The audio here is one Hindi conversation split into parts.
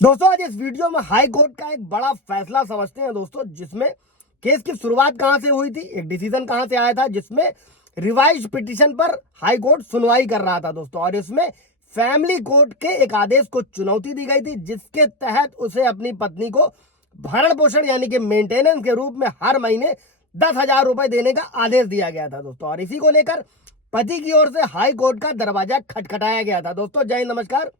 दोस्तों आज इस वीडियो में हाई कोर्ट का एक बड़ा फैसला समझते हैं दोस्तों, जिसमें केस की शुरुआत कहां से हुई थी, एक डिसीजन कहां से आया था, जिसमें रिवाइज पिटीशन पर हाई कोर्ट सुनवाई कर रहा था दोस्तों। और इसमें फैमिली कोर्ट के एक आदेश को चुनौती दी गई थी, जिसके तहत उसे अपनी पत्नी को भरण पोषण यानी कि मेंटेनेंस के रूप में हर महीने 10,000 रुपए देने का आदेश दिया गया था दोस्तों। और इसी को लेकर पति की ओर से हाई कोर्ट का दरवाजा खटखटाया गया था दोस्तों। जय हिंद, नमस्कार,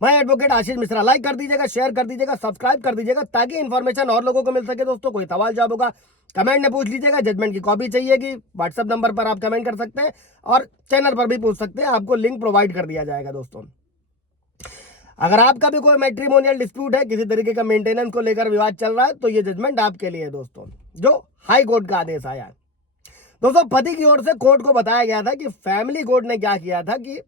मैं एडवोकेट आशीष मिश्रा। लाइक कर दीजिएगा, शेयर कर दीजिएगा, सब्सक्राइब कर दीजिएगा ताकि इन्फॉर्मेशन और लोगों को मिल सके दोस्तों। कोई सवाल जवाब होगा कमेंट में पूछ लीजिएगा। जजमेंट की कॉपी चाहिएगी, व्हाट्सएप नंबर पर आप कमेंट कर सकते हैं और चैनल पर भी पूछ सकते हैं, आपको लिंक प्रोवाइड कर दिया जाएगा दोस्तों। अगर आपका भी कोई मैट्रिमोनियल डिस्प्यूट है, किसी तरीके का मेंटेनेंस को लेकर विवाद चल रहा है, तो ये जजमेंट आपके लिए है दोस्तों, जो हाई कोर्ट का आदेश आया है दोस्तों। पति की ओर से कोर्ट को बताया गया था कि फैमिली कोर्ट ने क्या किया था कि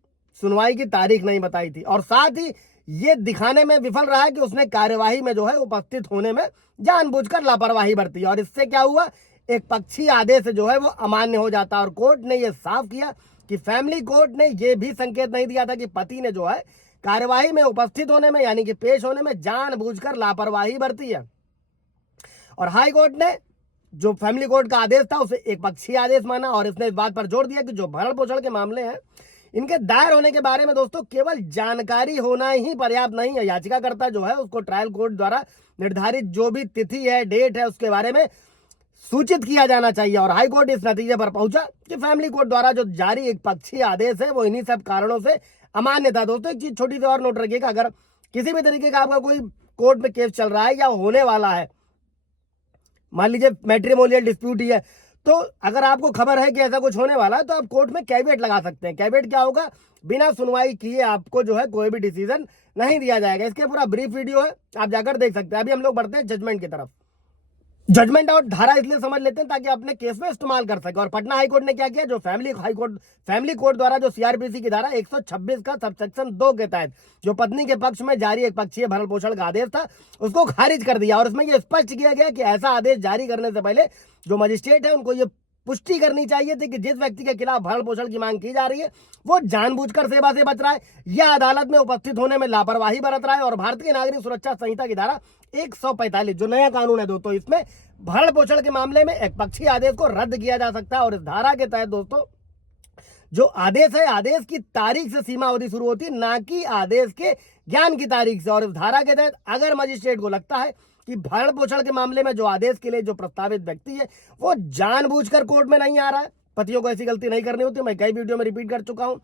सुनवाई की तारीख नहीं बताई थी और साथ ही ये दिखाने में विफल रहा है कि उसने कार्यवाही में जो है उपस्थित होने में जानबूझकर लापरवाही बरती। और इससे क्या हुआ, एक पक्षी आदेश जो है वो अमान्य हो जाता। और कोर्ट ने ये साफ किया कि फैमिली कोर्ट ने ये भी संकेत नहीं दिया था कि पति ने जो है कार्यवाही में उपस्थित होने में यानी कि पेश होने में जानबूझकर लापरवाही बरती है। और हाई कोर्ट ने जो फैमिली कोर्ट का आदेश था उसे एक पक्षीय आदेश माना और इसने इस बात पर जोर दिया कि जो भरण पोषण के मामले हैं, इनके दायर होने के बारे में दोस्तों केवल जानकारी होना ही पर्याप्त नहीं है। याचिकाकर्ता जो है उसको ट्रायल कोर्ट द्वारा निर्धारित जो भी तिथि है, डेट है, उसके बारे में सूचित किया जाना चाहिए। और हाई कोर्ट इस नतीजे पर पहुंचा कि फैमिली कोर्ट द्वारा जो जारी एक पक्षीय आदेश है वो इन्हीं सब कारणों से अमान्य था दोस्तों। एक चीज छोटी सी और नोट रखिएगा, अगर किसी भी तरीके का आपका कोई कोर्ट में केस चल रहा है या होने वाला है, मान लीजिए मैट्रिमोनियल डिस्प्यूट ही है, तो अगर आपको खबर है कि ऐसा कुछ होने वाला है तो आप कोर्ट में कैविएट लगा सकते हैं। कैविएट क्या होगा, बिना सुनवाई किए आपको जो है कोई भी डिसीजन नहीं दिया जाएगा। इसके पूरा ब्रीफ वीडियो है, आप जाकर देख सकते हैं। अभी हम लोग बढ़ते हैं जजमेंट की तरफ। जजमेंट और धारा इसलिए समझ लेते हैं ताकि अपने केस में इस्तेमाल कर सके। और पटना हाईकोर्ट ने क्या किया, जो फैमिली कोर्ट द्वारा जो सीआरपीसी की धारा 126 का सबसेक्शन 2 के तहत जो पत्नी के पक्ष में जारी एक पक्षीय भरण पोषण का आदेश था, उसको खारिज कर दिया। और इसमें यह स्पष्ट किया गया कि ऐसा आदेश जारी करने से पहले जो मजिस्ट्रेट है उनको ये पुष्टि करनी चाहिए थी कि जिस व्यक्ति के खिलाफ भरण पोषण की मांग की जा रही है वो जानबूझकर सेवा से बच रहा है या अदालत में उपस्थित होने में लापरवाही बरत रहा है। और भारतीय नागरिक सुरक्षा संहिता की धारा 145 जो नया कानून है दोस्तों, इसमें भरण पोषण के मामले में एक पक्षीय आदेश को रद्द किया जा सकता है। और इस धारा के तहत दोस्तों जो आदेश है, आदेश की तारीख से सीमा अवधि शुरू होती है, ना कि आदेश के ज्ञान की तारीख से। और इस धारा के तहत अगर मजिस्ट्रेट को लगता है कि भरण पोषण के मामले में जो आदेश के लिए जो प्रस्तावित व्यक्ति है वो जानबूझकर कोर्ट में नहीं आ रहा है, पतियों को ऐसी गलती नहीं करनी होती, मैं कई वीडियो में रिपीट कर चुका हूं,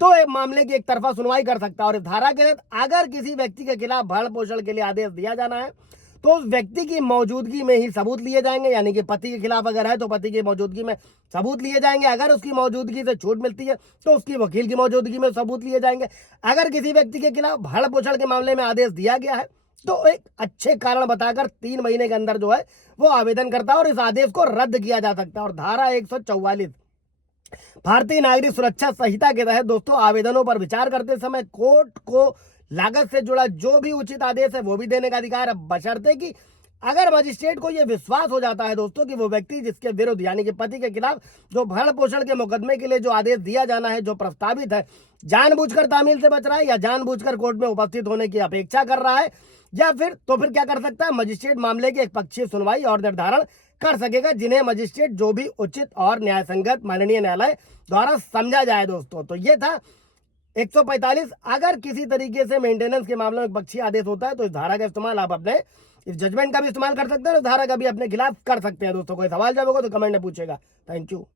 तो एक मामले की एक तरफा सुनवाई कर सकता है। और इस धारा के तहत अगर किसी व्यक्ति के खिलाफ भरण पोषण के लिए आदेश दिया जाना है तो उस व्यक्ति की मौजूदगी में ही सबूत लिए जाएंगे, यानी कि पति के खिलाफ अगर है तो पति की मौजूदगी में सबूत लिए जाएंगे। अगर उसकी मौजूदगी से छूट मिलती है तो उसकी वकील की मौजूदगी में सबूत लिए जाएंगे। अगर किसी व्यक्ति के खिलाफ भरण पोषण के मामले में आदेश दिया गया है तो एक अच्छे कारण बताकर 3 महीने के अंदर जो है वो आवेदन करता है और इस आदेश को रद्द किया जा सकता है। और धारा 144 भारतीय नागरिक सुरक्षा संहिता के तहत दोस्तों आवेदनों पर विचार करते समय कोर्ट को लागत से जुड़ा जो भी उचित आदेश है वो भी देने का अधिकार है, बशर्ते कि अगर मजिस्ट्रेट को यह विश्वास हो जाता है दोस्तों कि वो व्यक्ति जिसके विरुद्ध यानी कि पति के खिलाफ जो भरण पोषण के मुकदमे के लिए जो आदेश दिया जाना है, जो प्रस्तावित है, जानबूझकर तामील से बच रहा है या जानबूझकर कोर्ट में उपस्थित होने की अपेक्षा कर रहा है, या फिर क्या कर सकता है, मजिस्ट्रेट मामले की एक पक्षीय सुनवाई और निर्धारण कर सकेगा, जिन्हें मजिस्ट्रेट जो भी उचित और न्यायसंगत माननीय न्यायालय द्वारा समझा जाए दोस्तों। तो ये था 145। अगर किसी तरीके से मेंटेनेंस के मामले में पक्षी आदेश होता है तो इस धारा का इस्तेमाल आप अपने इस जजमेंट का भी इस्तेमाल कर सकते हैं और इस धारा का भी अपने खिलाफ कर सकते हैं दोस्तों। कोई सवाल जब होगा तो कमेंट में पूछेगा। Thank you.